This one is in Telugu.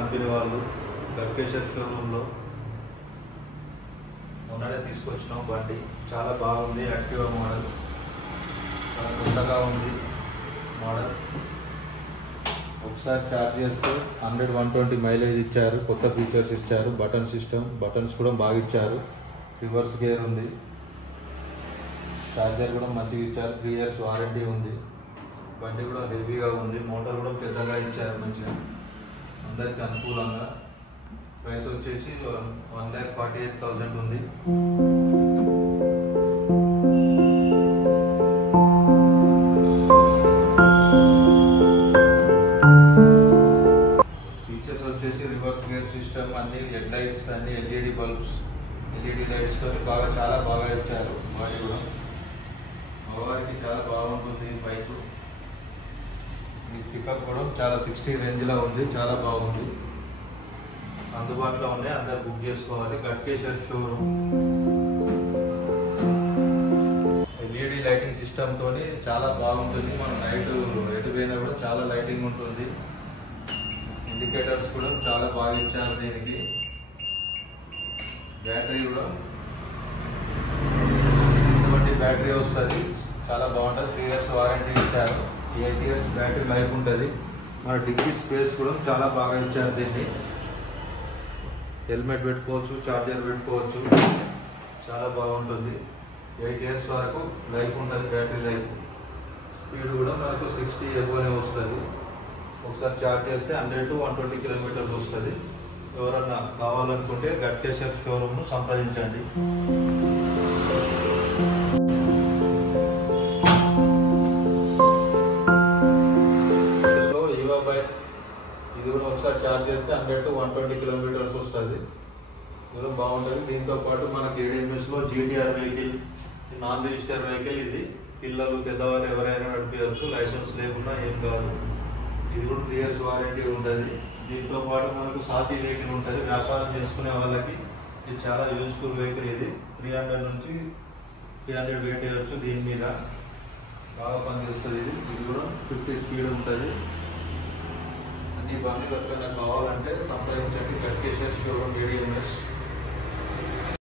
కంపెనీ వాళ్ళు గట్కేశ్వర్ షోరూంలో మొన్ననే తీసుకొచ్చినాం బండి. చాలా బాగుంది. యాక్టివా మోడల్ చాలా కొత్తగా ఉంది మోడల్. ఒకసారి ఛార్జ్ చేస్తే 100-120 మైలేజ్ ఇచ్చారు. కొత్త ఫీచర్స్ ఇచ్చారు. బటన్ సిస్టమ్, బటన్స్ కూడా బాగా ఇచ్చారు. రివర్స్ గేర్ ఉంది. ఛార్జర్ కూడా మంచిగా ఇచ్చారు. 3 years వారంటీ ఉంది. బండి కూడా హెవీగా ఉంది. మోటార్ కూడా పెద్దగా ఇచ్చారు మంచిగా, అందరికి అనుకూలంగా. ప్రైస్ వచ్చేసి 1,48,000 ఉంది. ఫీచర్స్ వచ్చేసి రివర్స్ గేర్ సిస్టమ్, అన్ని హెడ్ లైట్స్, అన్ని ఎల్ఈడి బల్బ్స్, ఎల్ఈడి లైట్స్ తో చాలా బాగా ఇచ్చారు. బాడీ కూడా మగవారికి చాలా బాగుంటుంది. బైక్ పికప్ కూడా చాలా 60 రేంజ్లో ఉంది. చాలా బాగుంది. అందుబాటులో ఉన్నాయి. అందరు బుక్ చేసుకోవాలి. Ghatkesar showroom. LED lighting system తోని చాలా బాగుంటుంది. మనం నైట్ ఎటు పోయినా కూడా చాలా లైటింగ్ ఉంటుంది. ఇండికేటర్స్ కూడా చాలా బాగా ఇచ్చారు. దీనికి బ్యాటరీ కూడా 70 బ్యాటరీ వస్తుంది. చాలా బాగుంటుంది. 3 years వారంటీ ఇచ్చారు. 8 years బ్యాటరీ లైఫ్ ఉంటుంది. మన డిక్కీ స్పేస్ కూడా చాలా బాగా ఇచ్చారు. దీన్ని హెల్మెట్ పెట్టుకోవచ్చు, చార్జర్ పెట్టుకోవచ్చు. చాలా బాగుంటుంది. 8 years వరకు లైఫ్ ఉంటుంది. Battery life. స్పీడ్ కూడా మనకు 60 ఎబోనే వస్తుంది. ఒకసారి చార్జ్ చేస్తే 100-120 కిలోమీటర్లు వస్తుంది. ఎవరన్నా కావాలనుకుంటే గట్కేశ్వర్ షోరూమ్ను సంప్రదించండి. ఇది కూడా ఒకసారి చార్జ్ చేస్తే 100-120 కిలోమీటర్స్ వస్తుంది. ఇది బాగుంటుంది. దీంతో పాటు మనకి ADMSలో GTR vehicle, non register vehicle. ఇది పిల్లలు, పెద్దవారు ఎవరైనా నడిపించవచ్చు. లైసెన్స్ లేకుండా ఏం కాదు. ఇది కూడా 3 years వారంటీ ఉంటుంది. దీంతో పాటు మనకు సాతి వెహికల్ ఉంటుంది. వ్యాపారం చేసుకునే వాళ్ళకి ఇది చాలా యూజ్ఫుల్ వెహికల్. ఇది 300 నుంచి 300 వెయిట్ చేయవచ్చు. దీని మీద బాగా పనిచేస్తుంది. ఇది కూడా 50 స్పీడ్ ఉంటుంది. ఈ బండి ఎక్కడైనా కావాలంటే సంప్రదించండి. Ghatkesar showroom ADMS.